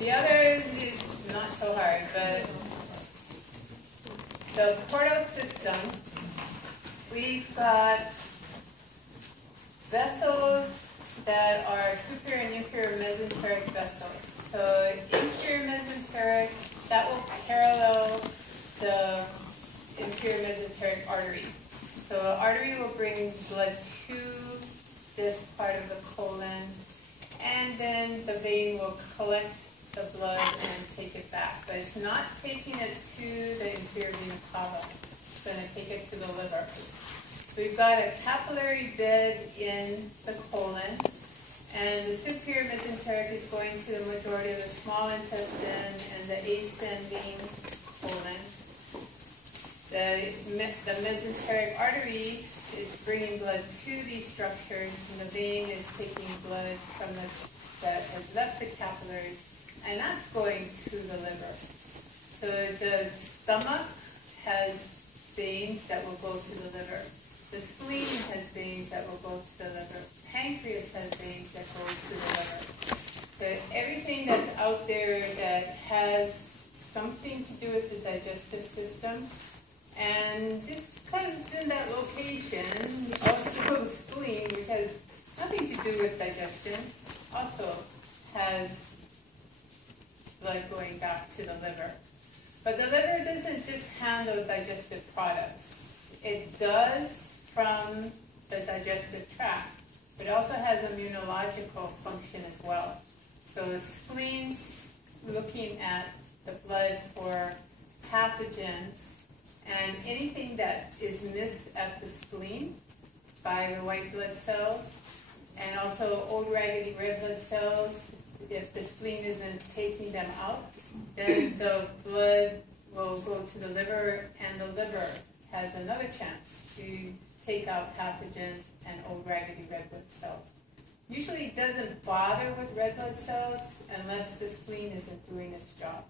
The others is not so hard, but the portal system, we've got vessels that are superior and inferior mesenteric vessels. So inferior mesenteric, that will parallel the inferior mesenteric artery. So an artery will bring blood to this part of the colon, and then the vein will collect the blood and take it back. But it's not taking it to the inferior vena cava. It's going to take it to the liver. So we've got a capillary bed in the colon, and the superior mesenteric is going to the majority of the small intestine and the ascending colon. The mesenteric artery is bringing blood to these structures, and the vein is taking blood from that has left the capillary, and that's going to the liver. So the stomach has veins that will go to the liver. The spleen has veins that will go to the liver. Pancreas has veins that go to the liver. So everything that's out there that has something to do with the digestive system, and just because it's in that location, also spleen, which has nothing to do with digestion, also has blood going back to the liver. But the liver doesn't just handle digestive products. It does from the digestive tract, but it also has immunological function as well. So the spleen's looking at the blood for pathogens, and anything that is missed at the spleen by the white blood cells, and also old raggedy red blood cells, if the spleen isn't taking them out, then the blood will go to the liver, and the liver has another chance to take out pathogens and old raggedy red blood cells. Usually it doesn't bother with red blood cells unless the spleen isn't doing its job.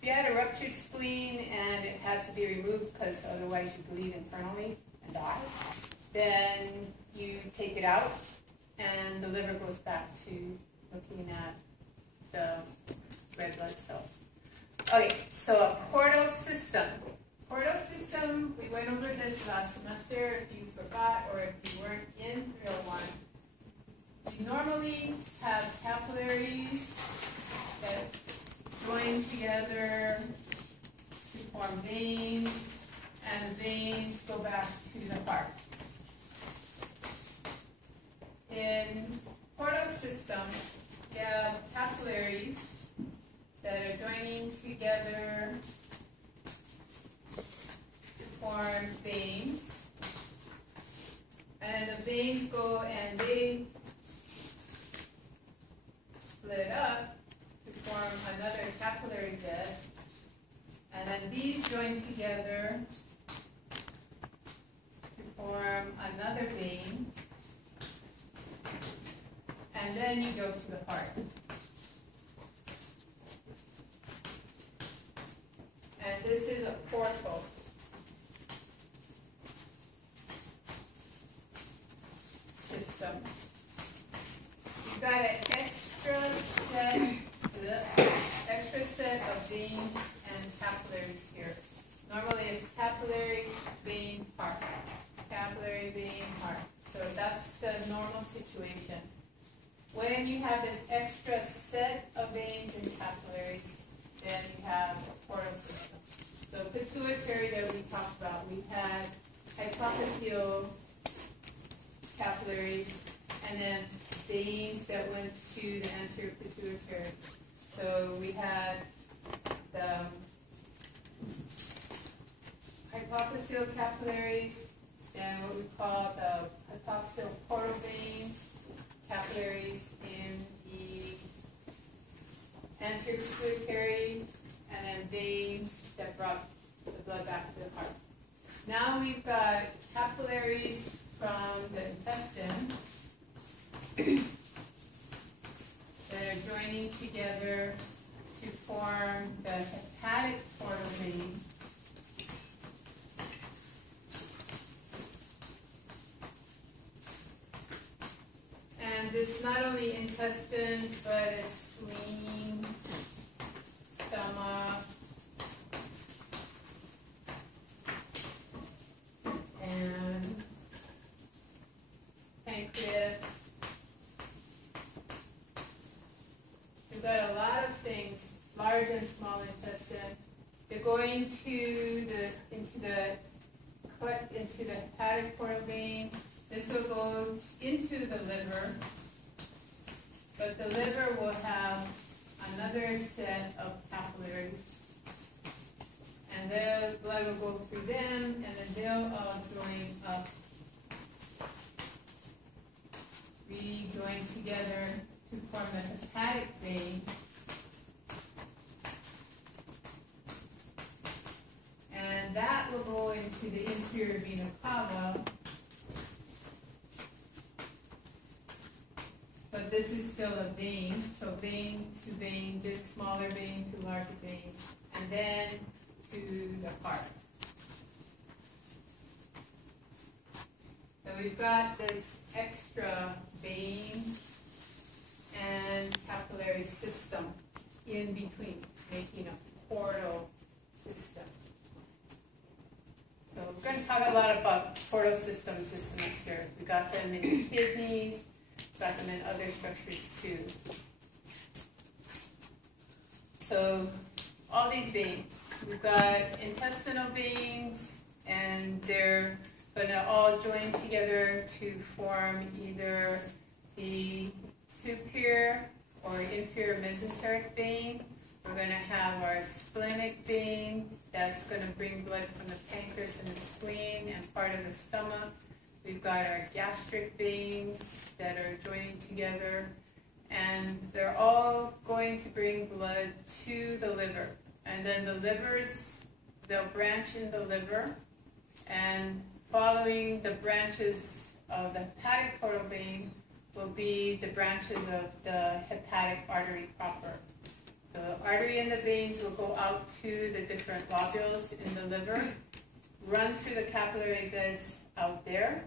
If you had a ruptured spleen and it had to be removed because otherwise you bleed internally and die, then you take it out and the liver goes back to looking at the red blood cells. Okay, so a portal system. Portal system, we went over this last semester. If you forgot or if you weren't in 301, you normally have capillaries that join together to form veins, and the veins go back to the heart. In portal system, you have capillaries that are joining together to form veins, and the veins go and they split up to form another capillary bed, and then these join together to form another vein, and then you go to the heart. And this is a portal. System. You've got an extra set of veins and capillaries here. Normally it's capillary, vein, heart. Capillary, vein, heart. So that's the normal situation. When you have this extra set of veins and capillaries, then you have a portal system. So pituitary that we talked about, we had hypophyseal capillaries, and then veins that went to the anterior pituitary. So we had the hypophyseal capillaries, and what we call the hypophyseal portal veins, capillaries in the anterior pituitary, and then veins that brought the blood back to the heart. Now we've got capillaries from the intestine that are joining together to form the hepatic portal vein. And this not only intestines, but it's spleen, we've got a lot of things, large and small intestine. They're going into the hepatic portal vein. This will go into the liver, but the liver will have another set of capillaries. And the blood will go through them, and then they'll all join up, rejoin together to form the hepatic vein. And that will go into the inferior vena cava. But this is still a vein, so vein to vein, just smaller vein to larger vein, and then to the heart. So we've got this extra vein and capillary system in between, making a portal system. So we're going to talk a lot about portal systems this semester. We got them in the kidneys, got them in other structures too. So all these veins. We've got intestinal veins, and they're going to all join together to form either the superior or inferior mesenteric vein. We're going to have our splenic vein that's going to bring blood from the pancreas and the spleen and part of the stomach. We've got our gastric veins that are joining together, and they're all going to bring blood to the liver. And then the livers, they'll branch in the liver, and following the branches of the hepatic portal vein will be the branches of the hepatic artery proper. So the artery and the veins will go out to the different lobules in the liver, run through the capillary beds out there,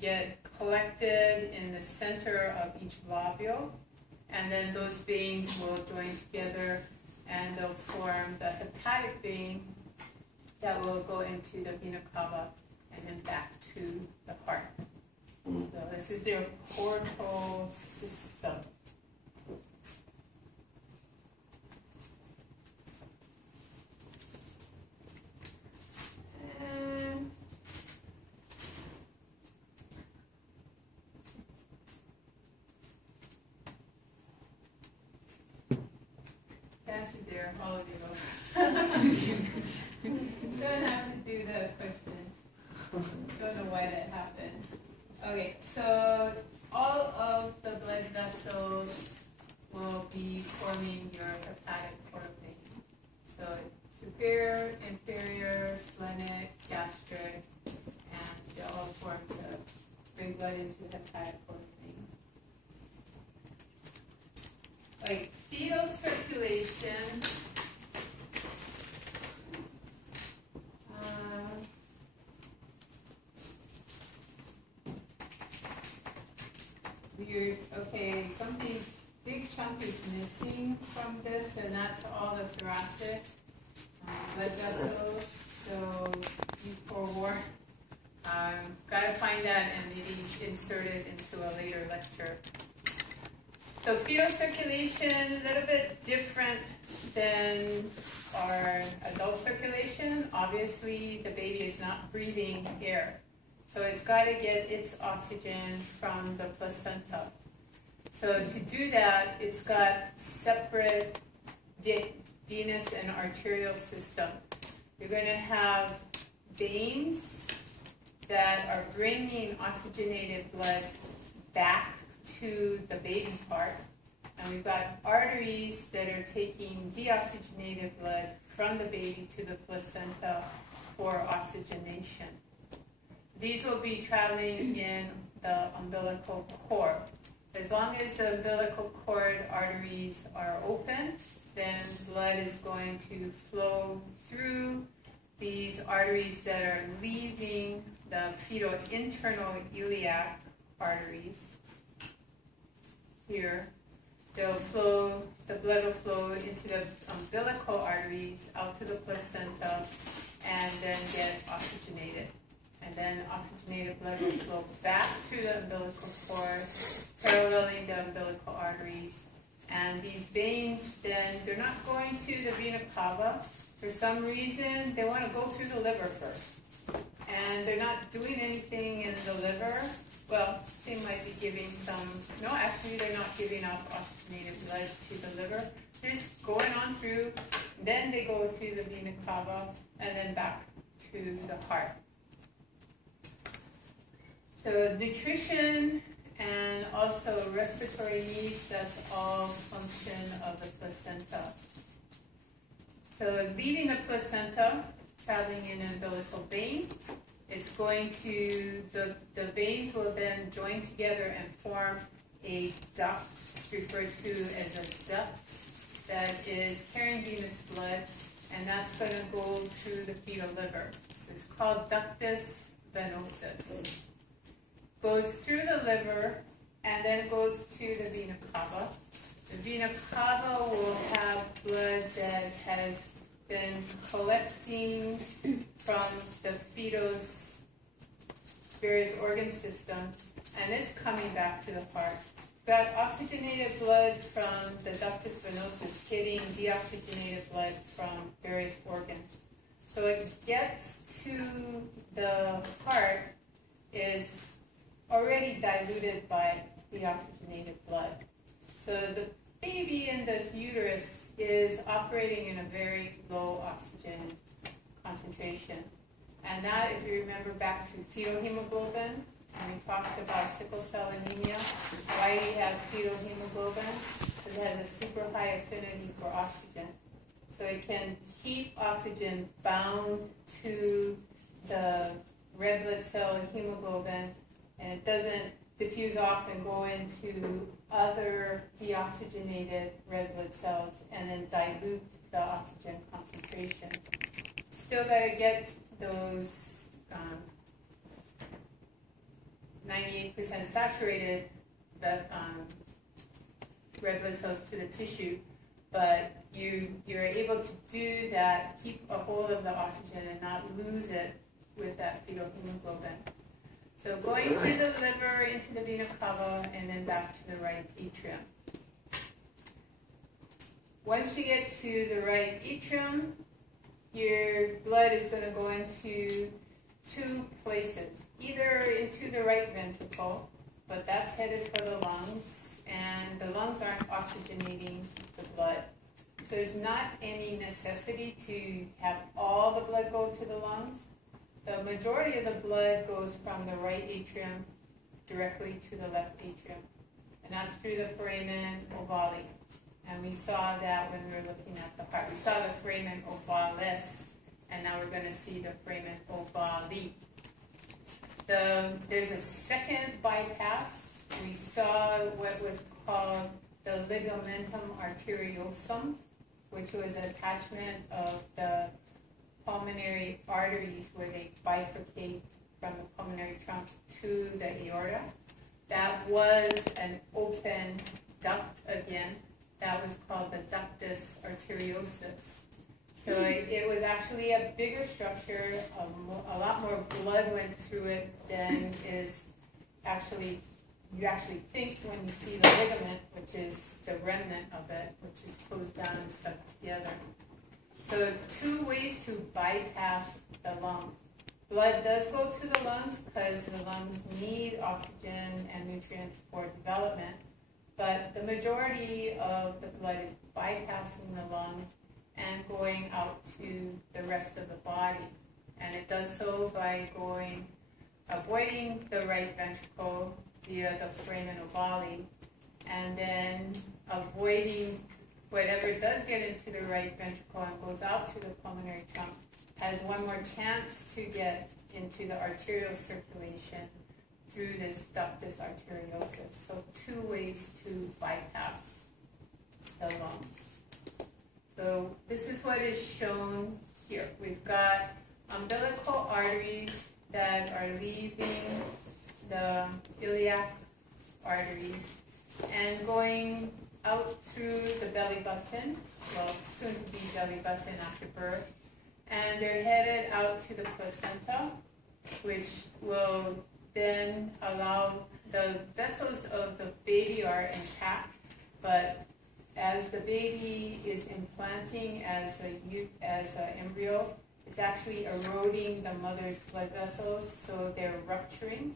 get collected in the center of each lobule, and then those veins will join together and they'll form the hepatic vein that will go into the vena cava and then back to the heart. So this is their portal system. And answer there, all of you. Don't have to do the question. Don't know why that happened. Okay, so all of the blood vessels will be forming your hepatic portal vein. So superior, inferior, splenic, gastric, and they all form to bring blood into the hepatic portal vein. Like fetal circulation, okay, some of these big chunk is missing from this, and that's all the thoracic blood vessels. So you forewarn, got to find that and maybe insert it into a later lecture. So fetal circulation, a little bit different than our adult circulation. Obviously, the baby is not breathing air. So it's got to get its oxygen from the placenta. So to do that, it's got separate venous and arterial system. You're going to have veins that are bringing oxygenated blood back to the baby's heart. And we've got arteries that are taking deoxygenated blood from the baby to the placenta for oxygenation. These will be traveling in the umbilical cord. As long as the umbilical cord arteries are open, then blood is going to flow through these arteries that are leaving the fetal internal iliac arteries. Here, the blood will flow into the umbilical arteries, out to the placenta, and then get oxygenated. And then oxygenated blood will flow back through the umbilical cord, paralleling the umbilical arteries, and And these veins, then, they're not going to the vena cava. For some reason, they want to go through the liver first. And they're not doing anything in the liver. Well, they might be giving some, no, actually they're not giving out oxygenated blood to the liver. They're just going on through, then they go to the vena cava, and then back to the heart. So nutrition and also respiratory needs, that's all function of the placenta. So leaving the placenta, traveling in an umbilical vein, it's going to, the veins will then join together and form a duct, referred to as a duct, that is carrying venous blood, and that's going to go through the fetal liver. So it's called ductus venosus. Goes through the liver and then goes to the vena cava. The vena cava will have blood that has been collecting from the fetal's various organ system, and it's coming back to the heart. Got oxygenated blood from the ductus venosus hitting deoxygenated blood from various organs. So it gets to the heart, is already diluted by deoxygenated blood. So the baby in this uterus is operating in a very low oxygen concentration. And that, if you remember back to fetal hemoglobin, when we talked about sickle cell anemia, why do you have fetal hemoglobin? Because it has a super high affinity for oxygen. So it can keep oxygen bound to the red blood cell hemoglobin, and it doesn't diffuse off and go into other deoxygenated red blood cells and then dilute the oxygen concentration. Still got to get those 98% saturated red blood cells to the tissue, but you're able to do that, keep a hold of the oxygen and not lose it with that fetal hemoglobin. So going through the liver into the vena cava and then back to the right atrium. Once you get to the right atrium, your blood is going to go into two places. Either into the right ventricle, but that's headed for the lungs, and the lungs aren't oxygenating the blood. So there's not any necessity to have all the blood go to the lungs. The majority of the blood goes from the right atrium directly to the left atrium, and that's through the foramen ovale. And we saw that when we were looking at the heart. We saw the foramen ovalis, and now we're going to see the foramen ovale. There's a second bypass. We saw what was called the ligamentum arteriosum, which was an attachment of the pulmonary arteries where they bifurcate from the pulmonary trunk to the aorta. That was an open duct again. That was called the ductus arteriosus. So it was actually a bigger structure, a lot more blood went through it than is actually, you actually think when you see the ligament, which is the remnant of it, which is closed down and stuck together. So two ways to bypass the lungs. Blood does go to the lungs because the lungs need oxygen and nutrients for development, but the majority of the blood is bypassing the lungs and going out to the rest of the body. And it does so by avoiding the right ventricle via the foramen ovale, and then avoiding whatever does get into the right ventricle and goes out through the pulmonary trunk, has one more chance to get into the arterial circulation through this ductus arteriosus. So two ways to bypass the lungs. So this is what is shown here. We've got umbilical arteries that are leaving the iliac arteries and going out through the belly button, well, soon to be belly button after birth, and they're headed out to the placenta, which will then allow the vessels of the baby are intact, but as the baby is implanting as an embryo, it's actually eroding the mother's blood vessels, so they're rupturing,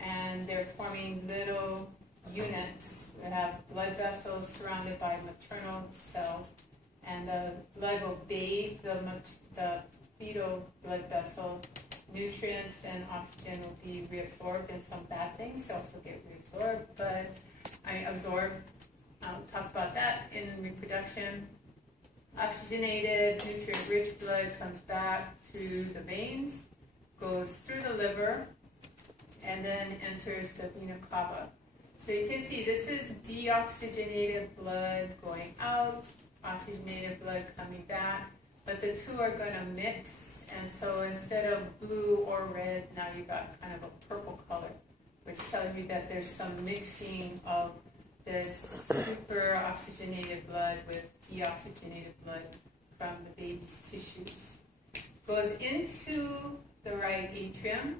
and they're forming little units that have blood vessels surrounded by maternal cells, and the blood will bathe the fetal blood vessel. Nutrients and oxygen will be reabsorbed, and some bad things also get reabsorbed, but absorbed. I'll talk about that in reproduction. Oxygenated, nutrient-rich blood comes back through the veins, goes through the liver, and then enters the vena cava. So you can see this is deoxygenated blood going out, oxygenated blood coming back, but the two are going to mix, and so instead of blue or red, now you've got kind of a purple color, which tells you that there's some mixing of this super oxygenated blood with deoxygenated blood from the baby's tissues. Goes into the right atrium,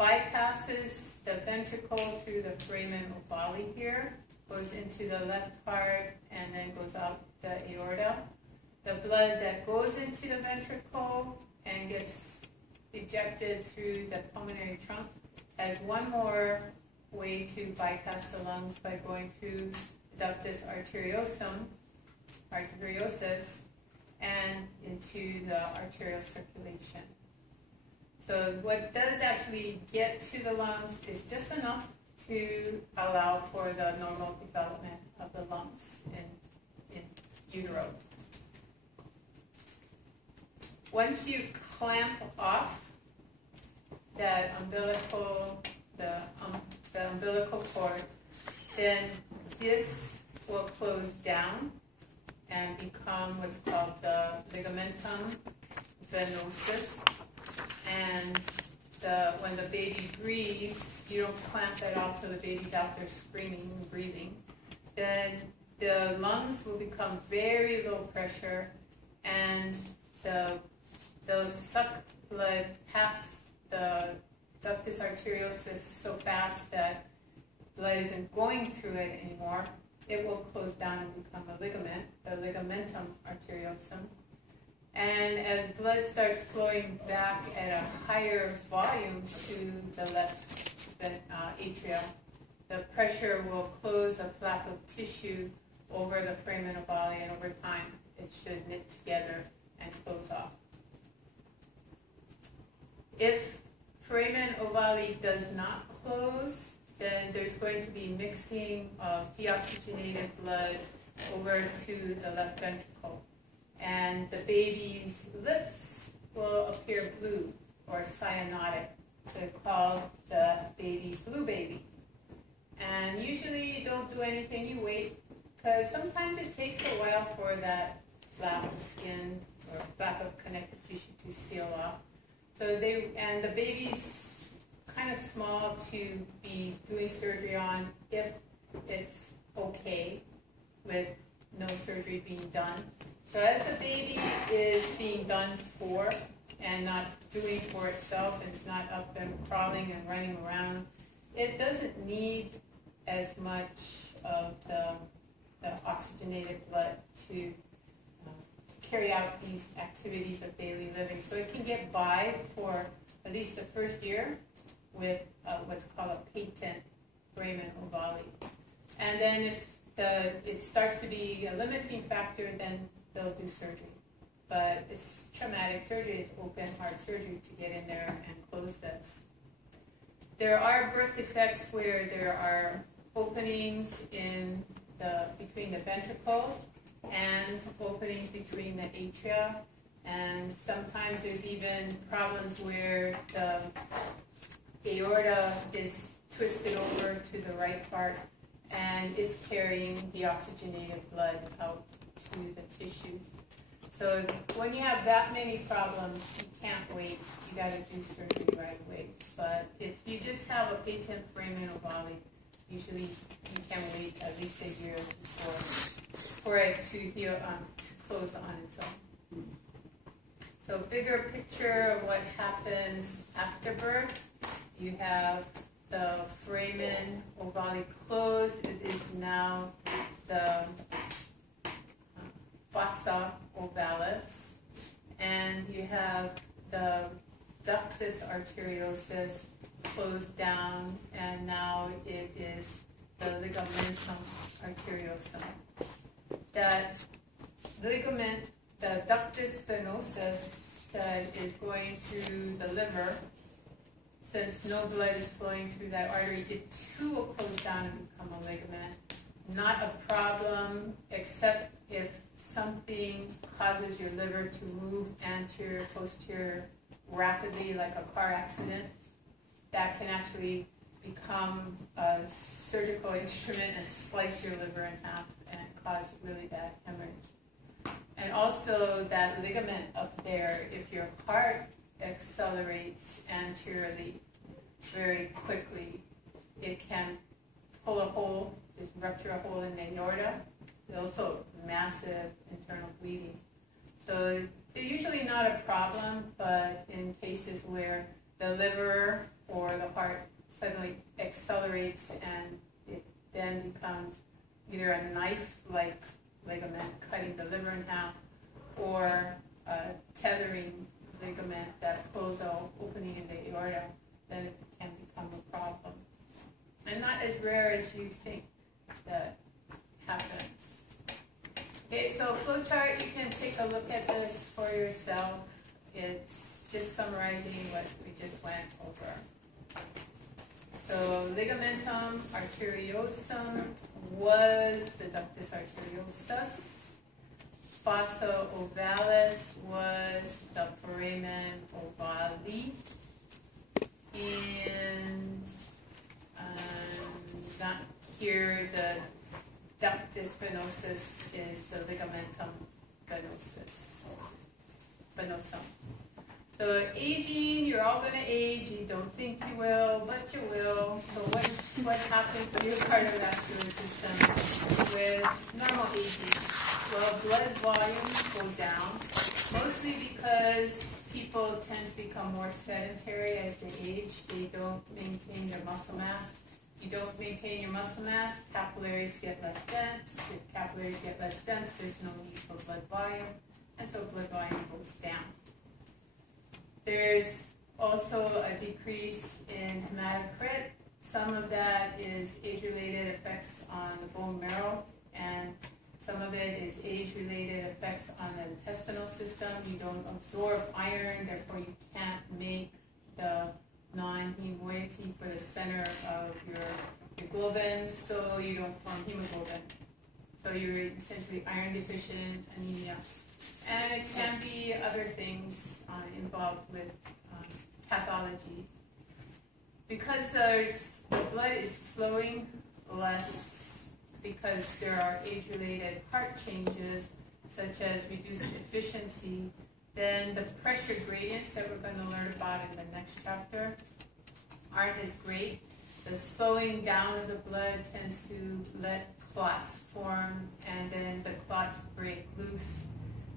bypasses the ventricle through the foramen ovale here, goes into the left heart, and then goes out the aorta. The blood that goes into the ventricle and gets ejected through the pulmonary trunk has one more way to bypass the lungs by going through ductus arteriosus, and into the arterial circulation. So what does actually get to the lungs is just enough to allow for the normal development of the lungs in utero. Once you clamp off that umbilical cord, then this will close down and become what's called the ligamentum venosus. And when the baby breathes, you don't clamp that off till the baby's out there screaming and breathing. Then the lungs will become very low pressure, and they'll suck blood past the ductus arteriosus so fast that blood isn't going through it anymore. It will close down and become a ligament, the ligamentum arteriosum. And as blood starts flowing back at a higher volume to the left atria, the pressure will close a flap of tissue over the foramen ovale, and over time it should knit together and close off. If foramen ovale does not close, then there's going to be mixing of deoxygenated blood over to the left ventricle. And the baby's lips will appear blue or cyanotic. They're called the baby blue baby. And usually you don't do anything, you wait, because sometimes it takes a while for that flap of skin or flap of connective tissue to seal off. So the baby's kind of small to be doing surgery on if it's okay with no surgery being done. So as the baby is being done for and not doing for itself, and it's not up and crawling and running around, it doesn't need as much of the oxygenated blood to carry out these activities of daily living. So it can get by for at least the first year with what's called a patent foramen ovale. And then if it starts to be a limiting factor, then they'll do surgery. But it's traumatic surgery, it's open heart surgery to get in there and close this. There are birth defects where there are openings between the ventricles and openings between the atria, and sometimes there's even problems where the aorta is twisted over to the right part and it's carrying the oxygenated blood out to the tissues. So when you have that many problems, you can't wait. You got to do surgery right away. But if you just have a patent foramen ovale, usually you can wait at least a year for it to heal, to close on its own. So bigger picture of what happens after birth. You have the foramen ovale closed. It is now the fossa ovalis, and you have the ductus arteriosus closed down, and now it is the ligamentum arteriosum. That ligament, the ductus venosus that is going through the liver, since no blood is flowing through that artery, it too will close down and become a ligament. Not a problem, except if something causes your liver to move anterior, posterior rapidly, like a car accident. That can actually become a surgical instrument and slice your liver in half and cause really bad hemorrhage. And also that ligament up there, if your heart accelerates anteriorly very quickly, it can pull a hole, just rupture a hole in the aorta. Also massive internal bleeding. So they're usually not a problem, but in cases where the liver or the heart suddenly accelerates and it then becomes either a knife-like ligament cutting the liver in half or a tethering ligament that pulls an opening in the aorta, then it can become a problem. And not as rare as you think that happens. Okay, so flowchart, you can take a look at this for yourself. It's just summarizing what we just went over. So ligamentum arteriosum was the ductus arteriosus. Fossa ovalis was the foramen ovale. And not here, the ductus venosus is the ligamentum venosum. So aging, you're all going to age. You don't think you will, but you will. So what happens to your cardiovascular system with normal aging? Well, blood volumes go down, mostly because people tend to become more sedentary as they age. They don't maintain their muscle mass. You don't maintain your muscle mass, capillaries get less dense. If capillaries get less dense, there's no need for blood volume, and so blood volume goes down. There's also a decrease in hematocrit. Some of that is age-related effects on the bone marrow, and some of it is age-related effects on the intestinal system. You don't absorb iron, therefore you can't make the non-heme moiety for the center of your globin, so you don't form hemoglobin. So you're essentially iron deficient, anemia. And it can be other things involved with pathology. Because the blood is flowing less, because there are age-related heart changes, such as reduced efficiency, then the pressure gradients that we're going to learn about in the next chapter aren't as great. The slowing down of the blood tends to let clots form, and then the clots break loose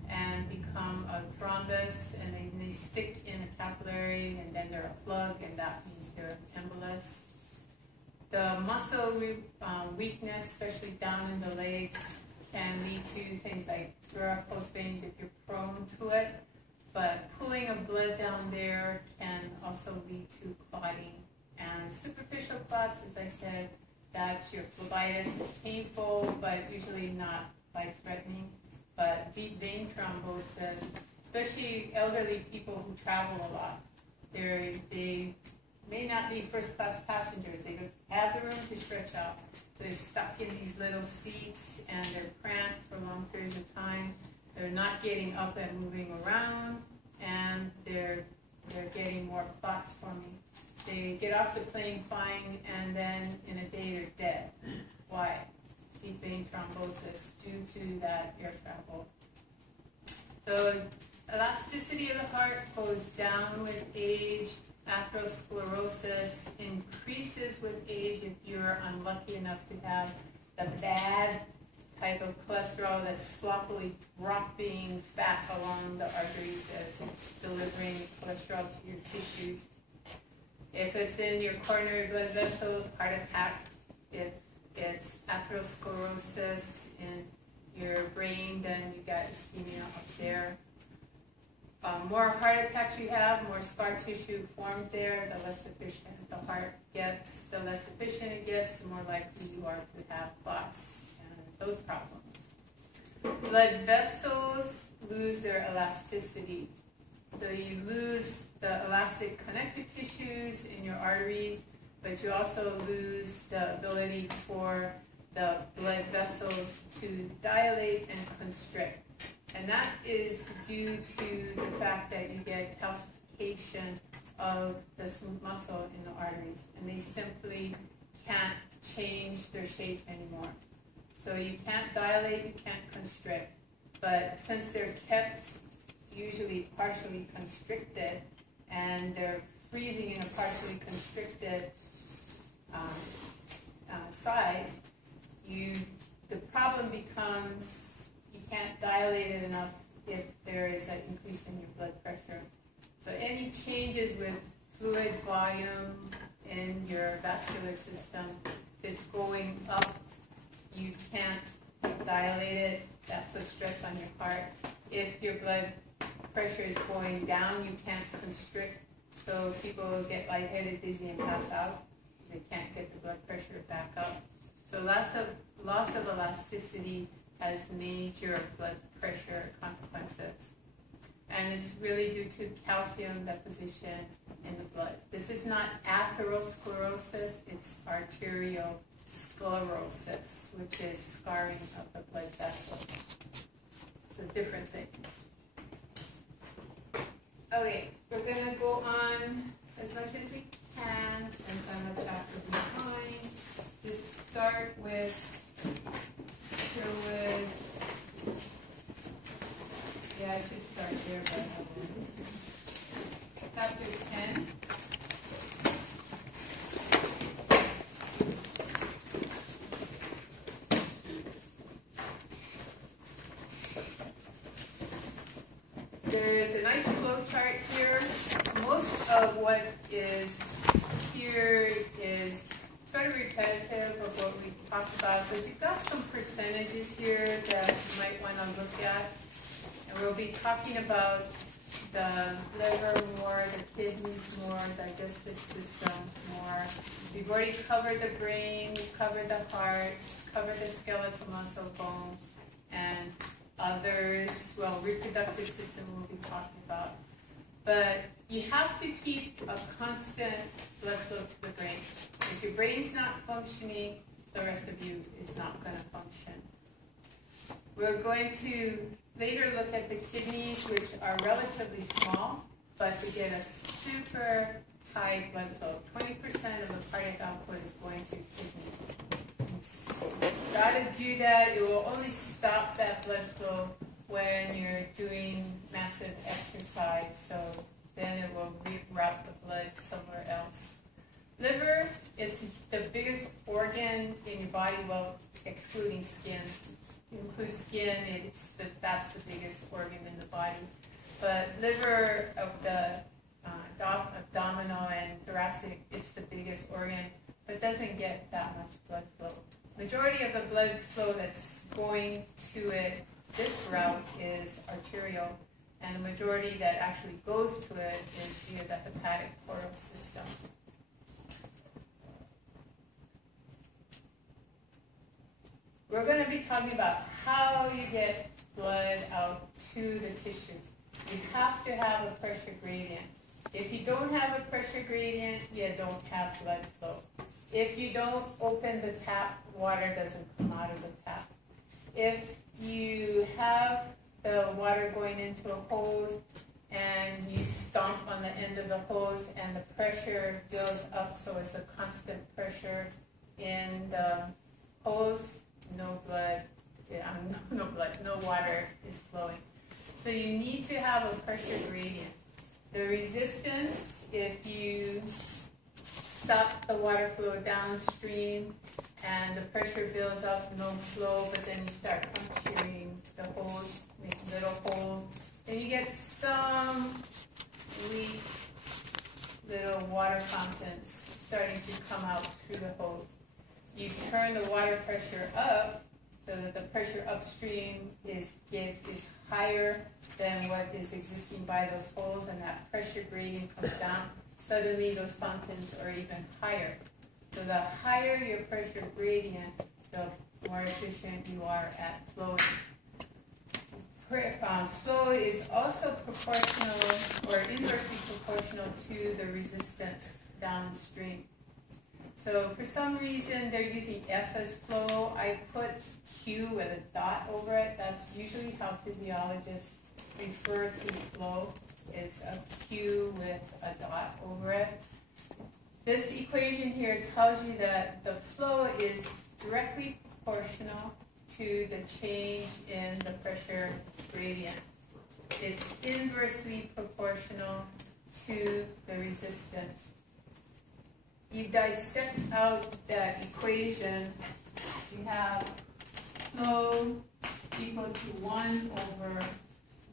and become a thrombus, and they stick in a capillary, and then they're a plug, and that means they're embolus. The muscle weakness, especially down in the legs, can lead to things like varicose veins if you're prone to it, but pulling of blood down there can also lead to clotting. And superficial clots, as I said, that's your phlebitis. It's painful, but usually not life-threatening. But deep vein thrombosis, especially elderly people who travel a lot, they may not be first-class passengers. They don't have the room to stretch out. So they're stuck in these little seats, and they're cramped for long periods of time. They're not getting up and moving around, and they're getting more clots forming. They get off the plane fine, and then in a day they're dead. Why? Deep vein thrombosis due to that air travel. So elasticity of the heart goes down with age. Atherosclerosis increases with age if you're unlucky enough to have the bad type of cholesterol that's sloppily dropping fat along the arteries as it's delivering cholesterol to your tissues. If it's in your coronary blood vessels, heart attack. If it's atherosclerosis in your brain brain, then you got ischemia up there. More heart attacks you have, more scar tissue forms there, the less efficient the heart gets. The less efficient it gets, the more likely you are to have clots and those problems. Blood vessels lose their elasticity. So you lose the elastic connective tissues in your arteries, but you also lose the ability for the blood vessels to dilate and constrict. And that is due to the fact that you get calcification of the smooth muscle in the arteries, and they simply can't change their shape anymore. So you can't dilate, you can't constrict, but since they're kept usually partially constricted, and they're freezing in a partially constricted size, the problem becomes you can't dilate it enough if there is an increase in your blood pressure. So any changes with fluid volume in your vascular system, if it's going up, you can't dilate it, that puts stress on your heart. If your blood pressure is going down, you can't constrict, so people get lightheaded, dizzy, and pass out. They can't get the blood pressure back up. So loss of elasticity has major blood pressure consequences. And it's really due to calcium deposition in the blood. This is not atherosclerosis, it's arterial sclerosis, which is scarring of the blood vessels. So different things. Okay, we're going to go on as much as we can, since I'm a chapter behind. Just start with fluids. Yeah, I should start there, but I won't. Chapter 10. There is a nice flow chart here. Most of what is here is sort of repetitive of what we talked about, but you've got some percentages here that you might want to look at. And we'll be talking about the liver more, the kidneys more, digestive system more. We've already covered the brain, we've covered the heart, covered the skeletal muscle, bone, and others. Well, reproductive system we'll be talking about. But you have to keep a constant blood flow to the brain. If your brain's not functioning, the rest of you is not going to function. We're going to later look at the kidneys, which are relatively small, but they get a super high blood flow. 20% of the cardiac output is going to kidneys. Got to do that. It will only stop that blood flow when you're doing massive exercise, so then it will reroute the blood somewhere else. Liver is the biggest organ in your body, well, excluding skin. You include skin, that's the biggest organ in the body. But liver of the abdominal and thoracic, it's the biggest organ, but doesn't get that much blood flow. Majority of the blood flow that's going to it, this route, is arterial, and the majority that actually goes to it is via the hepatic portal system. We're going to be talking about how you get blood out to the tissues. You have to have a pressure gradient. If you don't have a pressure gradient, you don't have blood flow. If you don't open the tap, water doesn't come out of the tap. If you have the water going into a hose and you stomp on the end of the hose and the pressure builds up so it's a constant pressure in the hose, no water is flowing. So you need to have a pressure gradient. The resistance, if you stop the water flow downstream and the pressure builds up, no flow, but then you start puncturing the hose, make little holes, then you get some weak little water fountains starting to come out through the hose. You turn the water pressure up so that the pressure upstream is higher than what is existing by those holes, and that pressure gradient comes down. Suddenly those fountains are even higher. So the higher your pressure gradient, the more efficient you are at flowing. Flow is also proportional or inversely proportional to the resistance downstream. So for some reason they're using F as flow. I put Q with a dot over it. That's usually how physiologists refer to flow. It's a Q with a dot over it. This equation here tells you that the flow is directly proportional to the change in the pressure gradient. It's inversely proportional to the resistance. You dissect out that equation, you have flow equal to 1 over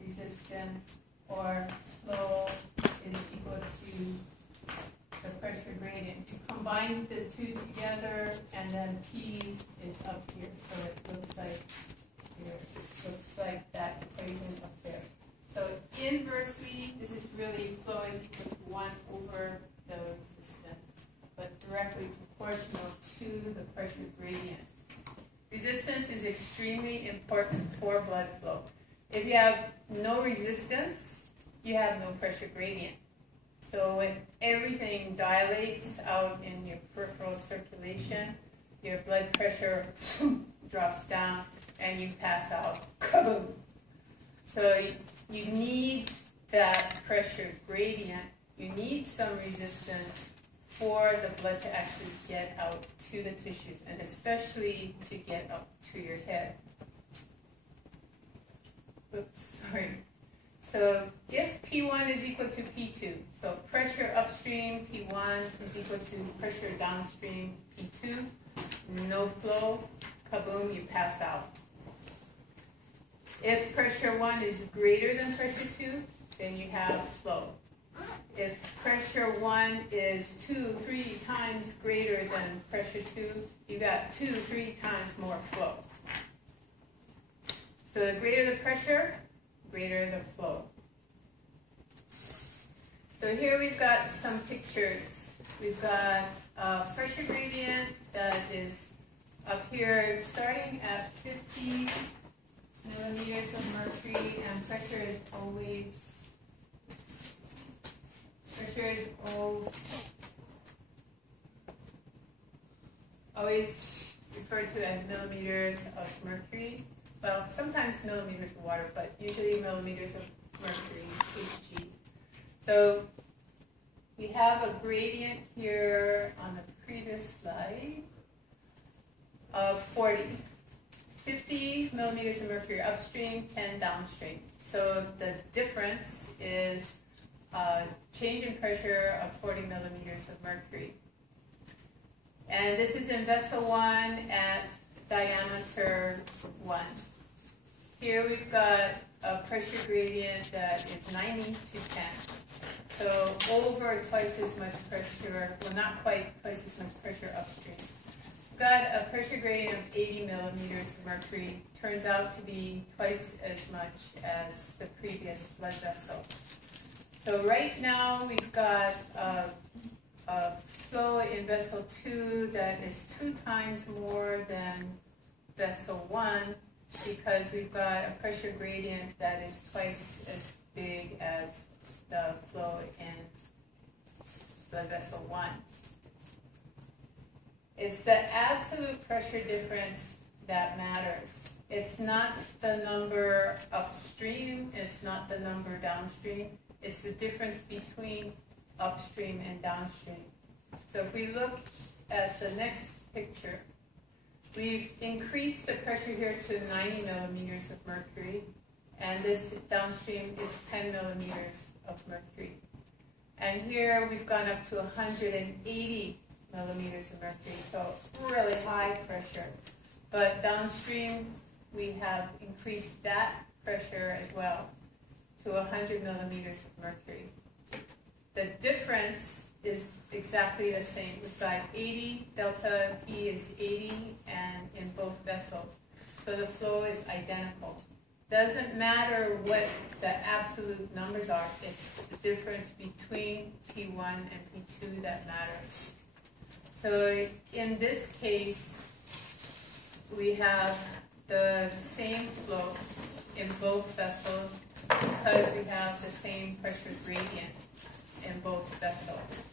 resistance, or flow is equal to the pressure gradient. You combine the two together, and then P is up here, so it looks like here. It looks like that equation up there. So inversely, this is really flow is equal to 1 over the resistance, but directly proportional to the pressure gradient. Resistance is extremely important for blood flow. If you have no resistance, you have no pressure gradient. So when everything dilates out in your peripheral circulation, your blood pressure drops down and you pass out. Kaboom! So you need that pressure gradient. You need some resistance for the blood to actually get out to the tissues, and especially to get up to your head. Oops, sorry. So if P1 is equal to P2, so pressure upstream P1 is equal to pressure downstream P2, no flow, kaboom, you pass out. If pressure 1 is greater than pressure 2, then you have flow. If pressure 1 is 2-3 times greater than pressure 2, you got 2-3 times more flow. So the greater the pressure, greater the flow. So here we've got some pictures. We've got a pressure gradient that is up here starting at 50 millimeters of mercury, and pressure is always referred to as millimeters of mercury. Well, sometimes millimeters of water, but usually millimeters of mercury, Hg. So we have a gradient here on the previous slide of 40. 50 millimeters of mercury upstream, 10 downstream. So the difference is change in pressure of 40 millimeters of mercury. And this is in vessel 1 at diameter 1. Here we've got a pressure gradient that is 90 to 10. So over twice as much pressure, well, not quite twice as much pressure upstream. We've got a pressure gradient of 80 millimeters of mercury. Turns out to be twice as much as the previous blood vessel. So right now we've got a flow in vessel 2 that is 2 times more than vessel 1, because we've got a pressure gradient that is twice as big as the flow in blood vessel 1. It's the absolute pressure difference that matters. It's not the number upstream, it's not the number downstream, it's the difference between upstream and downstream. So if we look at the next picture, we've increased the pressure here to 90 millimeters of mercury, and this downstream is 10 millimeters of mercury. And here we've gone up to 180 millimeters of mercury, so really high pressure. But downstream, we have increased that pressure as well to 100 millimeters of mercury. The difference is exactly the same. We've got 80, delta P is 80, and in both vessels. so the flow is identical. Doesn't matter what the absolute numbers are, it's the difference between P1 and P2 that matters. So in this case, we have the same flow in both vessels because we have the same pressure gradient in both vessels.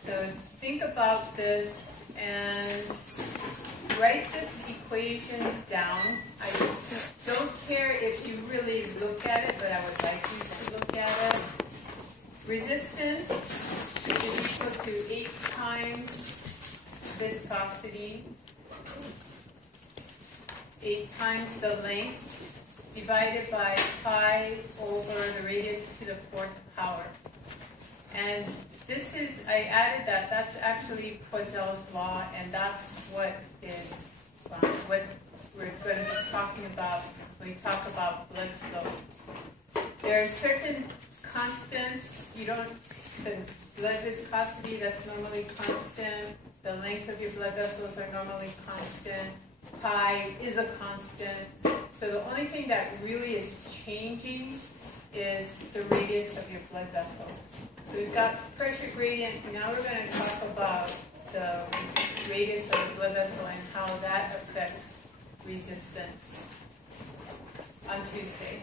So think about this and write this equation down. I don't care if you really look at it, but I would like you to look at it. Resistance is equal to 8 times viscosity, 8 times the length, divided by pi over the radius to the 4th power. And this is, I added that, that's actually Poiseuille's law, and that's what is, what we're going to be talking about when we talk about blood flow. There are certain constants, the blood viscosity, that's normally constant, the length of your blood vessels are normally constant, pi is a constant, so the only thing that really is changing is the radius of your blood vessel. So we've got pressure gradient. Now we're going to talk about the radius of the blood vessel and how that affects resistance on Tuesday.